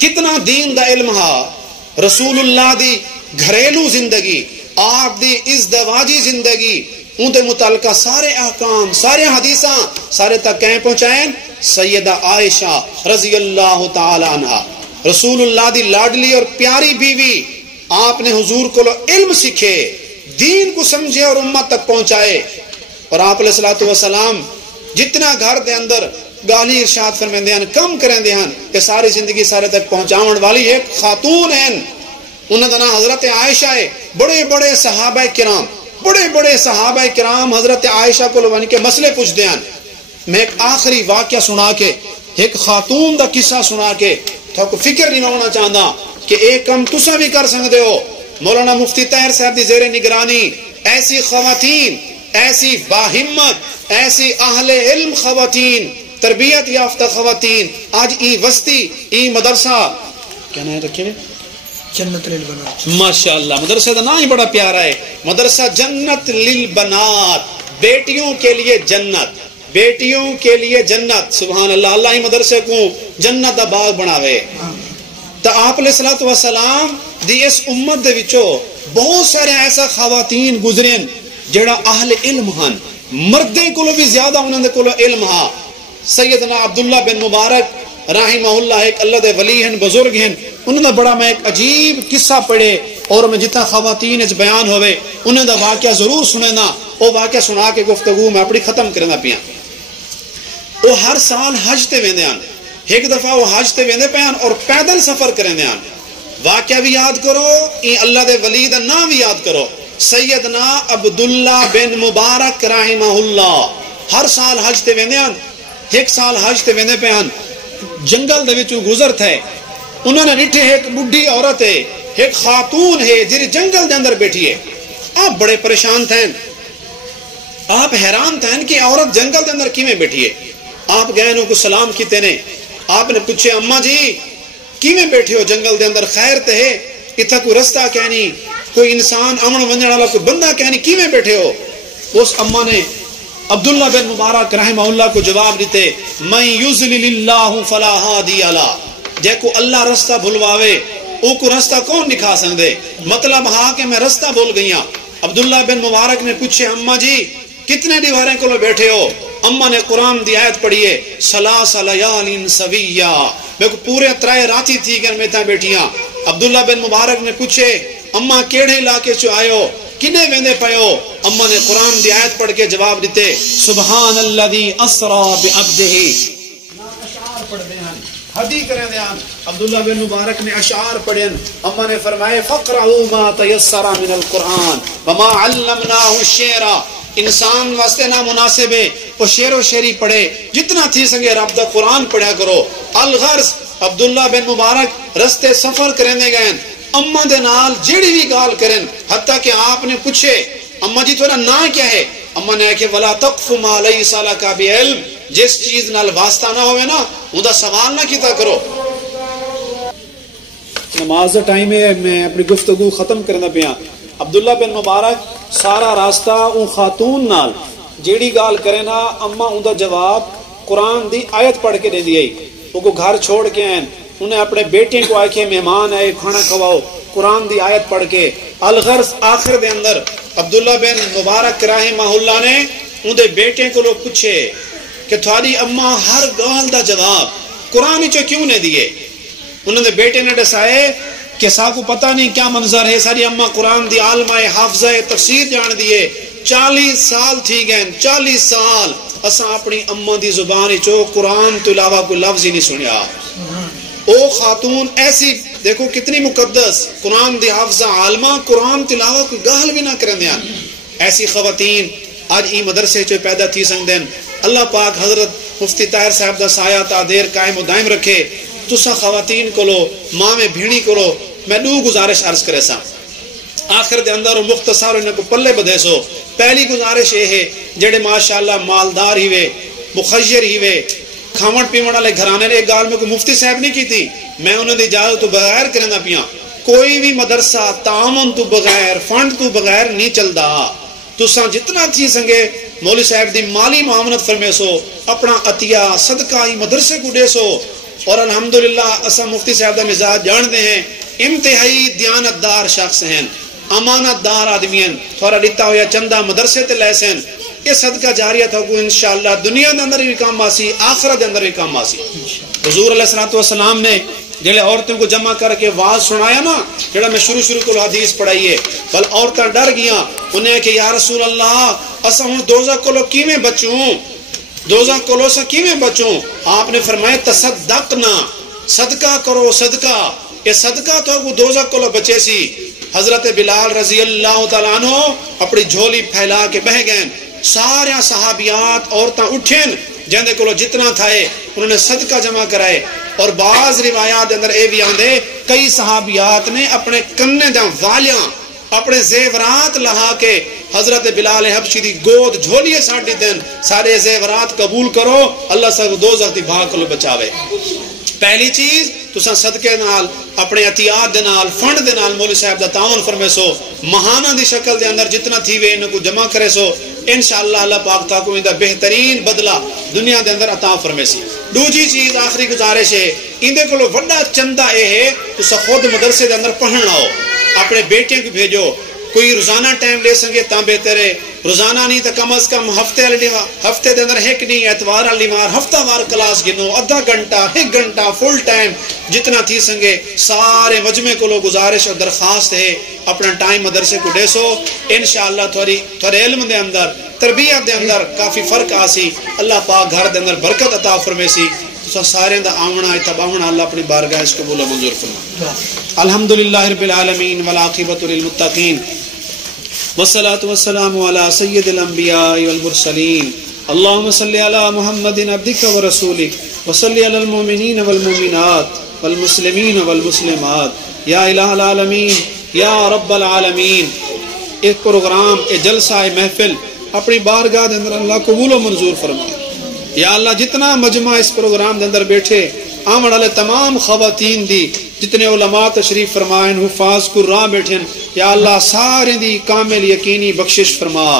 کتنا دین دا علم ہا. رسول اللہ دی گھریلو زندگی, آپ دی ازدواجی زندگی, ان دے متعلقہ سارے احکام, سارے حدیثاں سارے تک کہیں پہنچائیں سیدہ عائشہ رضی اللہ تعالی عنہ. رسول اللہ دی لاڈلی اور پیاری بیوی, آپ نے حضور کو علم سکھے, دین کو سمجھے اور امت تک پہنچائے. اور آپ علیہ السلام جتنا گھر دے اندر گالی ارشاد فرمیندے ہیں, کم کریں ہیں, کہ ساری زندگی سارے تک پہنچاون والی ایک خاتون ہیں. انہوں نے حضرت عائشہ ہے. بڑے بڑے صحابہ کرام حضرت عائشہ کو لوگوں کے مسئلے پوچھتے ہیں. میں ایک آخری واقعہ سنا کے, ایک خاتون دا قصہ سنا کے تو کو فکر نہیں ہونا چاہتا کہ ایک کم تسا بھی کر سکتے ہو. مولانا مفتی طاہر صاحب دی زیر نگرانی ایسی خواتین, ایسی باہمت, ایسی اہل علم خواتین, تربیت یافتہ خواتین آج ای وسطی, ای مدرسہ کیا نام رکھے جنت للبنات, ماشاءاللہ مدرسہ کا نام ہی بڑا پیارا ہے, مدرسہ جنت للبنات, بیٹیوں کے لیے جنت, بیٹیوں کے لیے جنت. سبحان اللہ, اللہ ہی مدرسے کو جنت دا باغ بناوے. تو آپ علیہ السلام دی اس امت دے وچوں بہت سارے ایسا خواتین گزرین جڑا اہل علم ہن, مردیں کولو بھی زیادہ انہوں نے کولو علم ہا. سیدنا عبداللہ بن مبارک رحمہ اللہ ایک اللہ دے ولی ہیں, بزرگ ہیں. انہوں نے بڑا میں ایک عجیب قصہ پڑھے اور میں جتنا خواتین اس بیان ہوئے انہوں نے واقعہ ضرور سنے نا. وہ واقعہ سنا کے گفتگو میں اپنی ختم کرنا پیا. وہ ہر سال حج تے ویندے ہیں, ایک دفعہ وہ حج تے ویندے پیان اور پیدل سفر کریں دے ہیں. واقعہ بھی یاد کرو, اللہ دے ولی دا نام بھی یاد کرو. سیدنا عبداللہ بن مبارک رحمہ اللہ ہر سال حج تے ویندے ہن. ایک سال حج تے ویندے پے ہن, جنگل دے وچوں گزر تھے, انہوں نے ڈٹھے ایک بڈھی عورت ہے, ایک خاتون ہے جی جنگل دے اندر بیٹھی ہے. آپ بڑے پریشان تھے, آپ حیران تھے کہ عورت جنگل دے اندر کیویں بیٹھی ہے. آپ گئے انہوں کو سلام کیتے نے, آپ نے پوچھے اماں جی کیویں بیٹھے ہو جنگل دے اندر, خیر تے ہے اتھا کوئی رستہ کہنی, کوئی انسان امن ونجن والا کوئی بندہ کہنی, کیویں بیٹھے ہو. اس اماں نے عبداللہ بن مبارک رحمہ اللہ کو جواب دیتے, من یضلل اللہ فلا ہادی له, جے کو اللہ رستہ بھلواوے او کو رستہ کون دکھا سکدے. مطلب ہاں کہ میں رستہ بھول گئی ہاں. عبداللہ بن مبارک نے پوچھے اماں جی کتنے دیواریں کو بیٹھے ہو. اماں نے قرآن دی آیت پڑھی ہے, ثلاث لیال سویہ, میں کو پورے 3 راتی تھی کہ میں تھا بیٹھیاں. عبداللہ بن مبارک نے پوچھے اماں کیڑے علاقے چ آئے ہو, کنے ویندے پے ہو. اماں نے قرآن دی آیت پڑھ کے جواب دیتے, سبحان الذی اسرا بعبدہ. اشعار پڑھ دے ہیں, حدی کریں دے ہیں. عبداللہ بن مبارک نے اشعار پڑھیں. اماں نے فرمائے فقرؤوا ما تیسر من القرآن وما علمناہ الشعر. انسان واسطے نہ مناسب ہے وہ شعر و شعری پڑھے, جتنا تھی سکے رب دا قرآن پڑھا کرو. الغرض عبداللہ بن مبارک رستے سفر کریں دے گئے, اماں دے نال جیڑی بھی گال کریں, حتیٰ کہ آپ نے پوچھے اماں جی تھوڑا نا کیا ہے. اماں نے کہ ولا تقف ما لیس لک بعلم, جس چیز نال واسطہ نہ ہوئے نا اوندا سوال نہ کیتا کرو. نماز دا ٹائم ہے, میں اپنی گفتگو ختم کرنا پیا. عبداللہ بن مبارک سارا راستہ اون خاتون نال جیڑی گال کرے نا اما اوندا جواب قرآن دی آیت پڑھ کے دے دی. وہ کو گھر چھوڑ کے آئیں, انہیں اپنے بیٹے کو آئے کہ مہمان آئے کھانا کھواؤ, قرآن دی آیت پڑھ کے. الغرض آخر دے اندر عبداللہ بن مبارک رحمہ اللہ نے اندے بیٹے کو لوگ پوچھے کہ تھوڑی اماں ہر گال دا جواب قرآن چو کیوں نے دیے. انہوں نے بیٹے نے دسائے کہ سا کو پتہ نہیں کیا منظر ہے, ساری اماں قرآن دی عالمہ حافظہ تفسیر جان دیے. 40 سال تھی گئے, 40 سال اساں اپنی اماں دی زبان چو قرآن تو علاوہ کوئی لفظ ہی نہیں سنیا. او خاتون ایسی دیکھو کتنی مقدس, قرآن دی حافظہ عالمہ, قرآن تو علاوہ کوئی گال بھی نہ کرن دیاں. ایسی خواتین آج ای مدرسے چو پیدا تھی سکدن. اللہ پاک حضرت مفتی طاہر صاحب دا سایہ تا دیر قائم و دائم رکھے. تسا خواتین کو لو, ماں میں بھیڑی کو لو, میں 2 گزارش عرض کرے سا آخر دے اندر مختصر انہیں کو پلے بدے سو. پہلی گزارش یہ ہے جڑے ماشاءاللہ مالدار ہی وے, مخیر ہی وے, کھاون پیون والے گھرانے نے, ایک گال میں کوئی مفتی صاحب نہیں کی تھی, میں انہوں نے اجازت تو بغیر کرنا پیا. کوئی بھی مدرسہ تعاون تو بغیر, فنڈ تو بغیر نہیں چلدا. تساں جتنا تھی سنگے مولوی صاحب دی مالی معاونت فرمے سو, اپنا عطیہ صدقہ ہی مدرسے کو دے سو. اور الحمدللہ اسا مفتی صاحب دا مزاج جانتے ہیں, انتہائی دیانت دار شخص ہیں, امانت دار آدمی ہیں. تھوڑا لیتا ہویا چندہ مدرسے تے لے سن, یہ صدقہ جاریہ تھا کو انشاءاللہ دنیا دے اندر بھی کام آسی, آخرت دے اندر بھی کام آسی. حضور علیہ السلام نے جڑے عورتوں کو جمع کر کے واز سنایا نا, جڑا میں شروع کو حدیث پڑھائی ہے, بل عورتاں ڈر گیاں. انہیں کہ یا رسول اللہ اسا ہن دوزخ کو کیویں بچوں, دوزخ کو سا کیویں بچوں. آپ نے فرمایا تصدقنا, صدقہ کرو صدقہ, یہ صدقہ تو کو دوزخ کو بچے سی. حضرت بلال رضی اللہ تعالیٰ عنہ اپنی جھولی پھیلا کے بہ گئے. سارے صحابیات عورتاں اٹھیں جہاں کو جتنا تھائے انہوں نے صدقہ جمع کرائے. اور بعض روایات اندر اے بھی آندے کئی صحابیات نے اپنے کنے دا والیاں, اپنے زیورات لہا کے حضرت بلال حبشی دی گود جھولیے ساڑی دن, سارے زیورات قبول کرو, اللہ سب دوزخ دی بھاگ کو بچاوے. پہلی چیز تساں صدقے نال, اپنے عطیات دے نال, فنڈ دے نال مولوی صاحب دا تعاون فرمے سو, مہانہ دی شکل دے اندر جتنا تھی وے انہوں کو جمع کرے سو. انشاءاللہ اللہ پاک تا کو اندہ بہترین بدلہ دنیا دے اندر عطا فرمے سی. دوسری چیز آخری گزارش ہے, اندے کو وڈا چندہ اے ہے تساں خود مدرسے دے اندر پڑھن لاؤ, اپنے بیٹے کو بھیجو. کوئی روزانہ ٹائم لے سکے تاں بہتر ہے, روزانہ نہیں تو کم از کم ہفتے دے اندر ایک نہیں, اتوار والی وار ہفتہ وار کلاس گنو, آدھا گھنٹہ 1 گھنٹہ فل ٹائم جتنا تھی سنگے. سارے مجمع کو گزارش اور درخواست ہے اپنا ٹائم مدرسے کو دے سو. انشاءاللہ تھوڑے علم دے اندر, تربیت دے اندر کافی فرق آسی. اللہ پاک گھر دے اندر برکت عطا فرمے سی. سارے دا آمنا اتباونا اللہ اپنی بارگاہ اس قبول و منظور فرما. الحمدللہ رب العالمین والعاقبۃ للمتقین. والصلاة والسلام على سيد الأنبياء والمرسلين اللهم صل على محمد عبدك ورسولك وصل على المؤمنين والمؤمنات والمسلمين والمسلمات یا الہ العالمین یا رب العالمین. ایک پروگرام ایک جلسہ محفل اپنی بارگاہ دے اندر اللہ قبول و منظور فرمائے. یا اللہ جتنا مجمع اس پروگرام دے اندر بیٹھے آمن والے تمام خواتین دی جتنے علماء تشریف فرمائیں حفاظ قراء بیٹھیں یا اللہ سارے دی کامل یقینی بخشش فرما.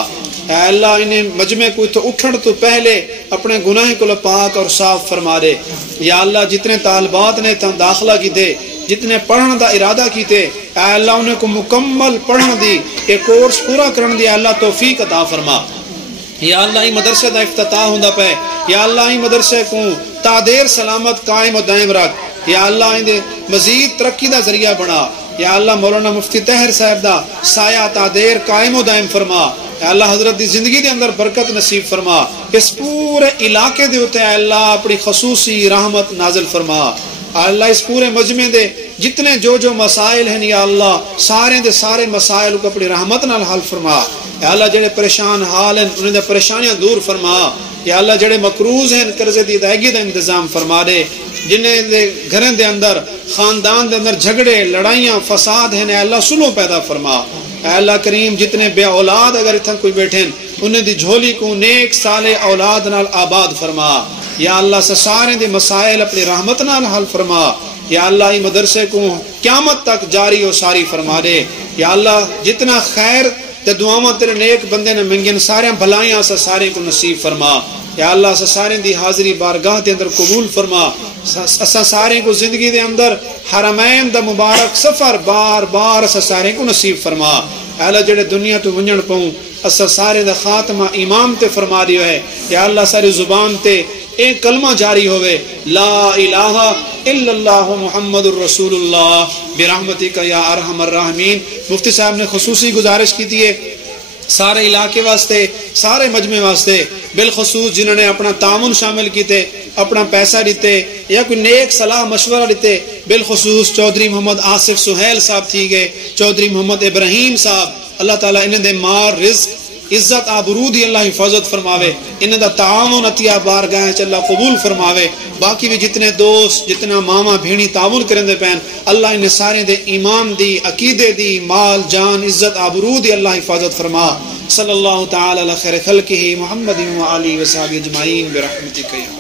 اے اللہ انہیں مجمع کو تو اٹھن تو پہلے اپنے گناہ کو پاک اور صاف فرما دے. یا اللہ جتنے طالبات نے تم داخلہ کی دے جتنے پڑھن دا ارادہ کیتے اے اللہ انہیں کو مکمل پڑھن دی ایک کورس پورا کرن دی اللہ توفیق عطا فرما. یا اللہ ہی مدرسے دا افتتاح ہوندا پے یا اللہ ہی مدرسے کو تا دیر سلامت قائم و دائم رکھ. یا اللہ ہی مزید ترقی دا ذریعہ بنا. یا اللہ مولانا مفتی طاہر صاحب دا سایہ تا دیر قائم و دائم فرما. اے اللہ حضرت دی زندگی دے اندر برکت نصیب فرما. اس پورے علاقے دے ہوتے اے اللہ اپنی خصوصی رحمت نازل فرما. اللہ اس پورے مجمع دے جتنے جو مسائل ہیں یا اللہ سارے دے سارے مسائل کو اپنی رحمت نال حل فرما. یا اللہ جڑے پریشان حال ہیں انہیں دے پریشانیاں دور فرما. یا اللہ جڑے مقروض ہیں قرضے دی ادائیگی دا انتظام فرما دے. جنہیں دے گھریں دے اندر خاندان دے اندر جھگڑے لڑائیاں فساد ہیں اے اللہ سلو پیدا فرما. اے اللہ کریم جتنے بے اولاد اگر اتھا کوئی بیٹھیں انہیں دی جھولی کو نیک سالے اولاد نال آباد فرما. یا اللہ سارے دے مسائل اپنی رحمت نال حل فرما. یا اللہ ہی مدرسے کو قیامت تک جاری و ساری فرما دے. یا اللہ جتنا خیر تے دعاواں تیرے نیک بندے نے منگن سارے بھلائیاں سے سارے کو نصیب فرما. یا اللہ سارے دی حاضری بارگاہ دے اندر قبول فرما. سارے کو زندگی دے اندر حرمین دا مبارک سفر بار بار سارے کو نصیب فرما. اے اللہ جڑے دنیا تو ونجن پاؤں اسا سارے دا خاتمہ امام تے فرما دیو ہے. یا اللہ ساری زبان تے ایک کلمہ جاری ہوئے لا الہ الا اللہ محمد الرسول اللہ برحمتک یا ارحم الراحمین. مفتی صاحب نے خصوصی گزارش کی دیئے سارے علاقے واسطے سارے مجمع واسطے بالخصوص جنہوں نے اپنا تعاون شامل کیتے اپنا پیسہ دیتے یا کوئی نیک صلاح مشورہ دیتے بالخصوص چودھری محمد آصف سہیل صاحب تھی گئے چودھری محمد ابراہیم صاحب اللہ تعالیٰ انہیں دے مار رزق عزت آبرودی اللہ حفاظت فرماوے. انہیں دا تعاون عطیہ بارگاہ اللہ قبول فرماوے. باقی بھی جتنے دوست جتنا ماما بھینی تعاون کریں دے پین اللہ انہیں سارے دے ایمان دی عقیدے دی مال جان عزت آبرودی اللہ حفاظت فرما. صلی اللہ تعالی علی خیر خلقہ محمد و آلہ و صحابہ اجمعین برحمتک یا